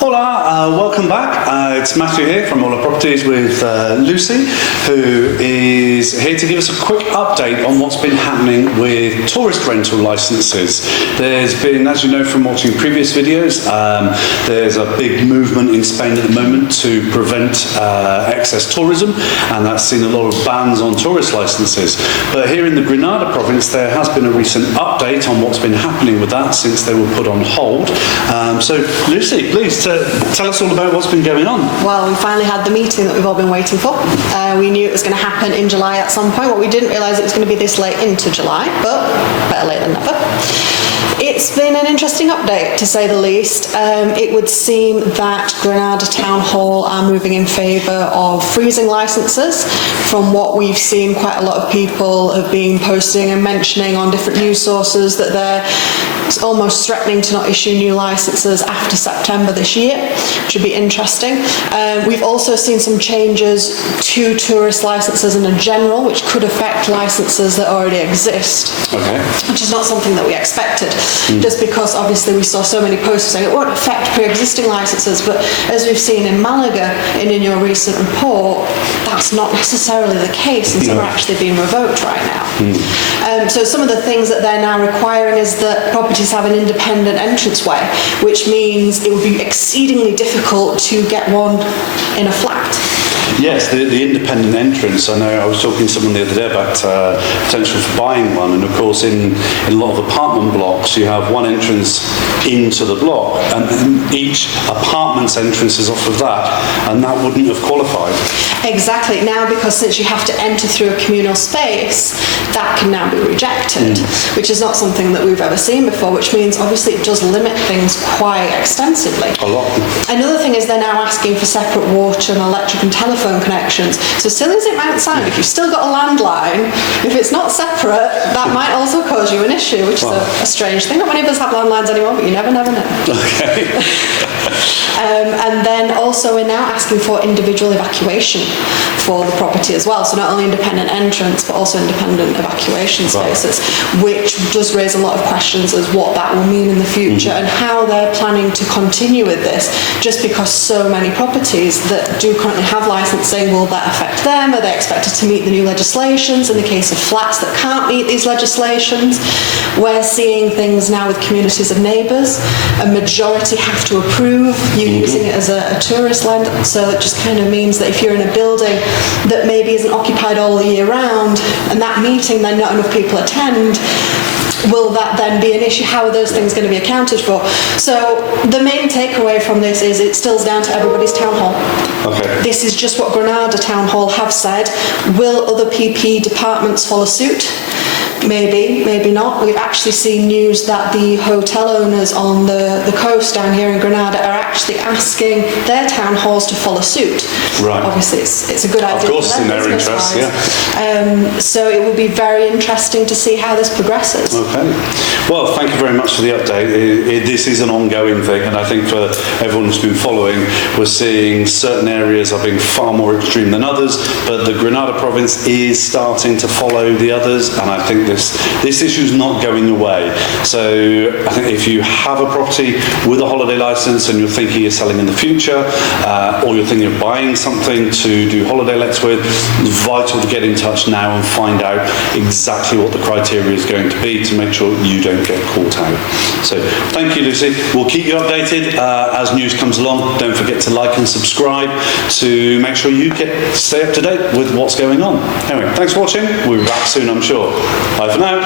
Hola, welcome back. It's Matthew here from All Our Properties with Lucy, who is here to give us a quick update on what's been happening with tourist rental licenses. There's been, as you know from watching previous videos, there's a big movement in Spain at the moment to prevent excess tourism, and that's seen a lot of bans on tourist licenses. But here in the Granada province, there has been a recent update on what's been happening with that since they were put on hold. So Lucy, please tell us all about what's been going on. Well, we finally had the meeting that we've all been waiting for. We knew it was going to happen in July at some point. What we didn't realise it was going to be this late into July, but better late than never. It's been an interesting update, to say the least. It would seem that Granada Town Hall are moving in favour of freezing licences. From what we've seen, quite a lot of people have been posting and mentioning on different news sources that they're almost threatening to not issue new licences after September this year, which would be interesting. We've also seen some changes to tourist licences in general, which could affect licences that already exist, which is not something that we expected. Just because obviously we saw so many posts saying it won't affect pre-existing licences, but as we've seen in Malaga and in your recent report, that's not necessarily the case, and some are actually being revoked right now. So some of the things that they're now requiring is that properties have an independent entranceway, which means it would be exceedingly difficult to get one in a flat. Yes, the independent entrance. I know I was talking to someone the other day about potential for buying one, and of course in a lot of apartment blocks you have one entrance into the block, and each apartment's entrance is off of that, and that wouldn't have qualified. Exactly. Now, because since you have to enter through a communal space, that can now be rejected, which is not something that we've ever seen before, which means obviously it does limit things quite extensively. A lot. Another thing is they're now asking for separate water and electric and telephone connections. So silly as it might sound, if you've still got a landline, if it's not separate, that might also cause you an issue, which is a strange thing. Not many of us have landlines anymore, but you never know. Okay. And then also we're now asking for individual evacuation for the property as well. So not only independent entrance, but also independent evacuation spaces, which does raise a lot of questions as what that will mean in the future and how they're planning to continue with this, just because so many properties that do currently have licensing, will that affect them? Are they expected to meet the new legislations? In the case of flats that can't meet these legislations, we're seeing things now with communities of neighbours. A majority have to approve you using it as a tourist land, so it just kind of means that if you're in a building that maybe isn't occupied all the year round, and that meeting then not enough people attend, will that then be an issue? How are those things going to be accounted for? So the main takeaway from this is it stills down to everybody's town hall. Okay. This is just what Granada Town Hall have said. Will other PP departments follow suit? Maybe, maybe not. We've actually seen news that the hotel owners on the coast down here in Granada are actually asking their town halls to follow suit. Right. Obviously, it's a good idea. Of course, it's in their interest, so it will be very interesting to see how this progresses. Okay. Well, thank you very much for the update. This is an ongoing thing, and I think for everyone who's been following, we're seeing certain areas are being far more extreme than others, but the Granada province is starting to follow the others, and I think this issue is not going away. So I think if you have a property with a holiday license and you're thinking of selling in the future, or you're thinking of buying something to do holiday lets with, it's vital to get in touch now and find out exactly what the criteria is going to be to make sure you don't get caught out. So thank you, Lucy. We'll keep you updated as news comes along. Don't forget to like and subscribe to make sure you stay up to date with what's going on. Anyway, thanks for watching. We'll be back soon, I'm sure. Bye for now.